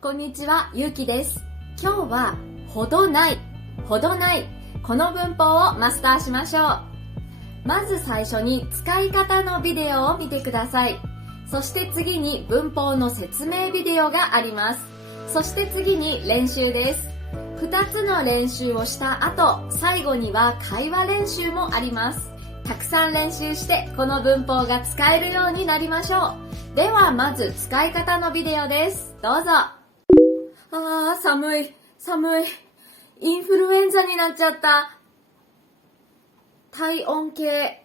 こんにちは、ゆうきです。今日は、ほどない、ほどない、この文法をマスターしましょう。まず最初に使い方のビデオを見てください。そして次に文法の説明ビデオがあります。そして次に練習です。2つの練習をした後、最後には会話練習もあります。たくさん練習してこの文法が使えるようになりましょう。ではまず使い方のビデオです。どうぞ。寒い。インフルエンザになっちゃった。体温計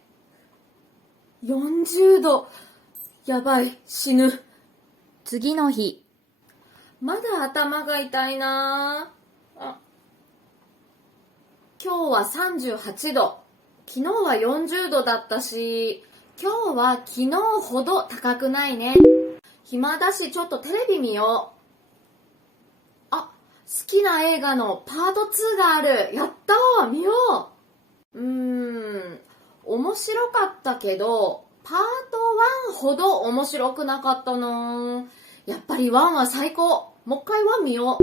40度。やばい、死ぬ。次の日、まだ頭が痛いなあ。今日は38度。昨日は40度だったし、今日は昨日ほど高くないね。暇だしちょっとテレビ見よう。好きな映画のパート2がある。やったー、見よう。面白かったけど、パート1ほど面白くなかったな。やっぱり1は最高。もう一回1見よう。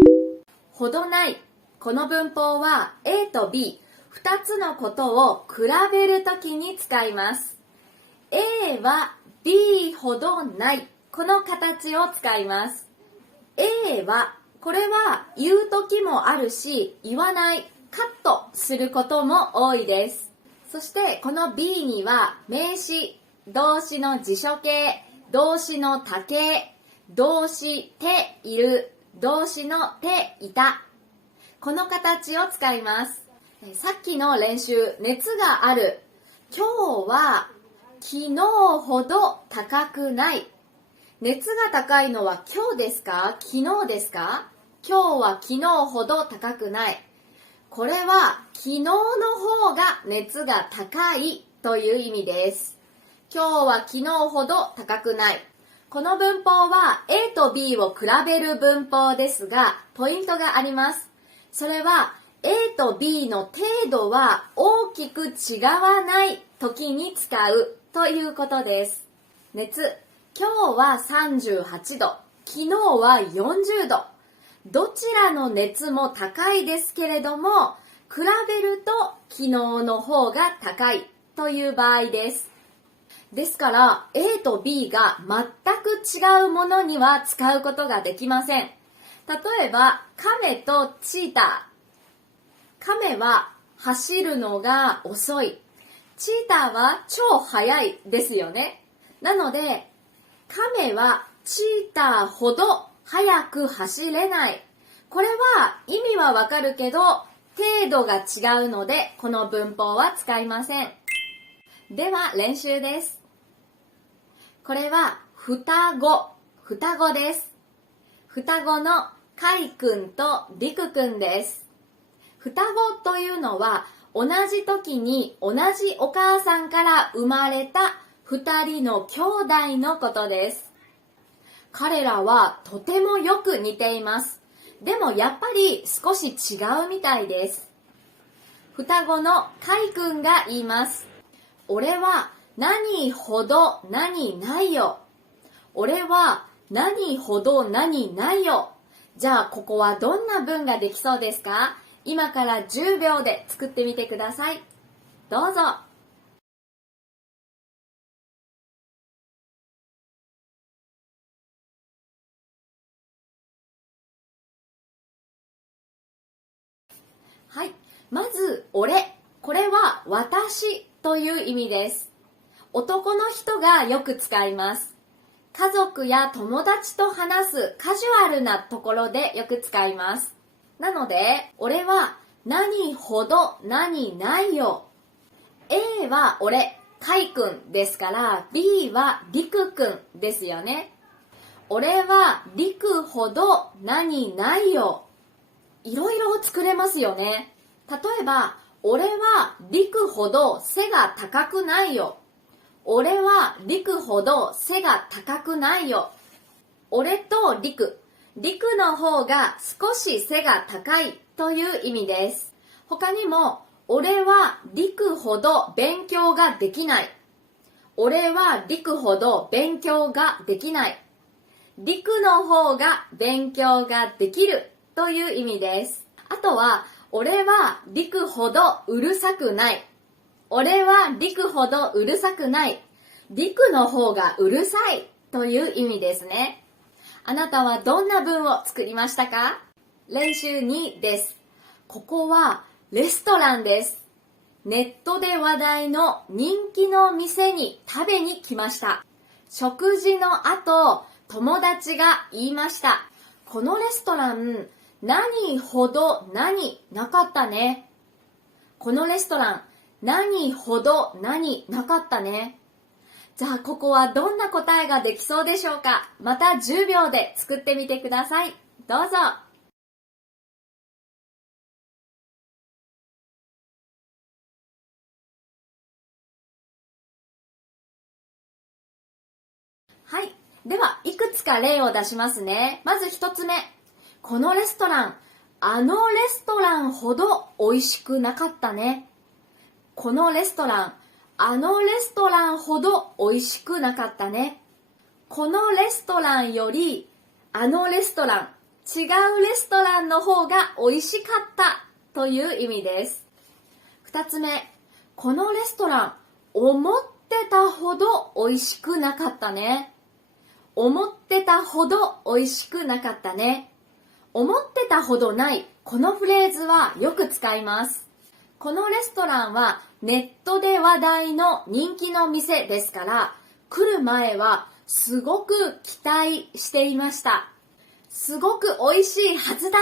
ほどない。この文法は A と B、2つのことを比べるときに使います。A は B ほどない。この形を使います。A はこれは言う時もあるし、言わない、カットすることも多いです。そしてこの B には名詞、動詞の辞書形、動詞の他形、動詞ている、動詞のていた。この形を使います。さっきの練習、熱がある。今日は昨日ほど高くない。熱が高いのは今日ですか？昨日ですか？今日は昨日ほど高くない。これは昨日の方が熱が高いという意味です。今日は昨日ほど高くない。この文法は A と B を比べる文法ですが、ポイントがあります。それは A と B の程度は大きく違わない時に使うということです。熱。今日は38度、昨日は40度。どちらの熱も高いですけれども、比べると昨日の方が高いという場合です。ですから A と B が全く違うものには使うことができません。例えば、亀とチーター。亀は走るのが遅い。チーターは超速いですよね。なので、亀はチーターほど速く走れない。これは意味はわかるけど、程度が違うので、この文法は使いません。では練習です。これは双子です。双子のカイくんとリクくんです。双子というのは同じ時に同じお母さんから生まれた2人の兄弟のことです。彼らはとてもよく似ています。でもやっぱり少し違うみたいです。双子のカイくんが言います。俺は何ほど何ないよ。俺は何ほど何ないよ。じゃあここはどんな文ができそうですか？今から10秒で作ってみてください。どうぞ。はい。まず、俺。これは私という意味です。男の人がよく使います。家族や友達と話すカジュアルなところでよく使います。なので、俺は何ほど何ないよ。A は俺、カイくんですから、B はリクくんですよね。俺はリクほど何ないよ。いろいろ作れますよね。例えば、俺はリクほど背が高くないよ。俺はリクほど背が高くないよ。俺とリクの方が少し背が高いという意味です。他にも、俺はリクほど勉強ができない。俺はリクほど勉強ができない。陸の方が勉強ができるという意味です。あとは、俺は陸ほどうるさくない。俺は陸ほどうるさくない。陸の方がうるさいという意味ですね。あなたはどんな文を作りましたか？練習2です。ここはレストランです。ネットで話題の人気の店に食べに来ました。食事の後、友達が言いました。このレストラン、何ほど何なかったね。このレストラン、何ほど何なかったね。じゃあここはどんな答えができそうでしょうか？また10秒で作ってみてください。どうぞ。はい。では、いくつか例を出しますね。まず一つ目。このレストラン、あのレストランほど美味しくなかったね。このレストラン、あのレストランほど美味しくなかったね。このレストランより、あのレストラン、違うレストランの方が美味しかったという意味です。二つ目、このレストラン、思ってたほど美味しくなかったね。思ってたほど美味しくなかったね。思ってたほどない。このフレーズはよく使います。このレストランはネットで話題の人気の店ですから、来る前はすごく期待していました。すごく美味しいはずだ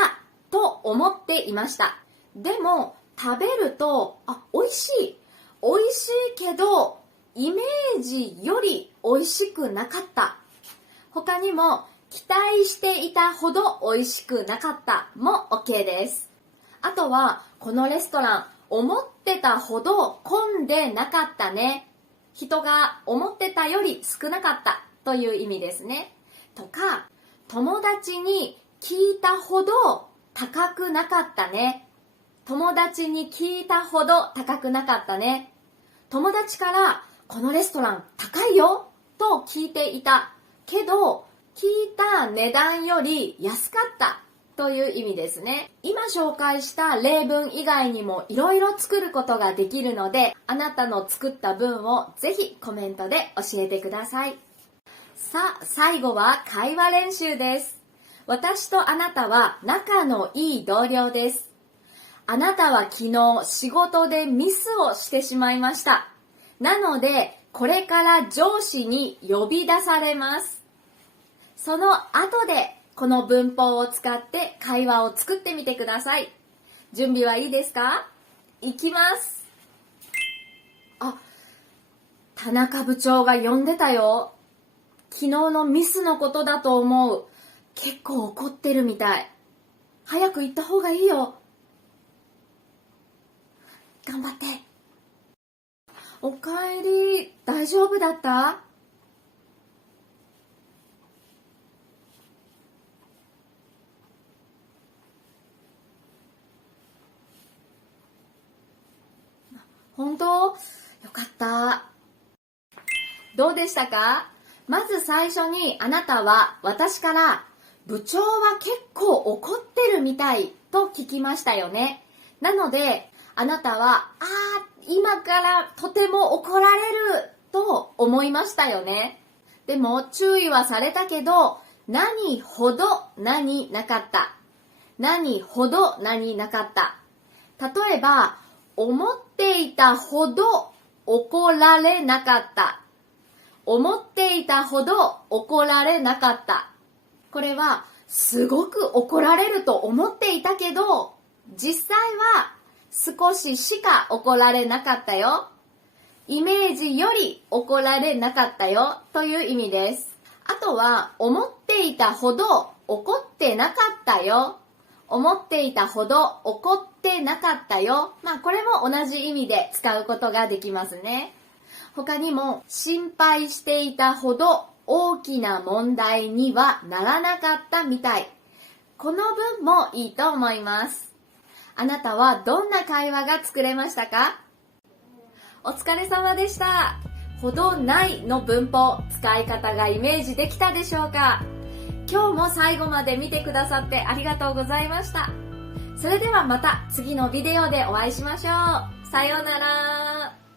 と思っていました。でも食べると、美味しい。美味しいけど、イメージより美味しくなかった。他にも、期待していたほど美味しくなかったも OK です。あとは、このレストラン、思ってたほど混んでなかったね。人が思ってたより少なかったという意味ですね。とか、友達に聞いたほど高くなかったね。友達に聞いたほど高くなかったね。友達から、このレストラン高いよと聞いていた。けど、聞いた値段より安かったという意味ですね。今紹介した例文以外にもいろいろ作ることができるので、あなたの作った文をぜひコメントで教えてください。さあ、最後は会話練習です。私とあなたは仲のいい同僚です。あなたは昨日仕事でミスをしてしまいました。なので、これから上司に呼び出されます。その後でこの文法を使って会話を作ってみてください。準備はいいですか？いきます。田中部長が呼んでたよ。昨日のミスのことだと思う。結構怒ってるみたい。早く行った方がいいよ。頑張って。おかえり、大丈夫だった？本当？よかった。どうでしたか？まず最初にあなたは私から部長は結構怒ってるみたいと聞きましたよね。なのであなたは今からとても怒られると思いましたよね。でも注意はされたけど何ほど何なかった。何ほど何なかった。例えば思っていたほど怒られなかった。思っていたほど怒られなかった。これはすごく怒られると思っていたけど、実際は少ししか怒られなかったよ。イメージより怒られなかったよという意味です。あとは思っていたほど怒ってなかったよ。思っていたほど怒ってなかったよ。これも同じ意味で使うことができますね。他にも心配していたほど大きな問題にはならなかったみたい。この文もいいと思います。あなたはどんな会話が作れましたか？お疲れ様でした。ほどないの文法、使い方がイメージできたでしょうか？今日も最後まで見てくださってありがとうございました。それではまた次のビデオでお会いしましょう。さようなら。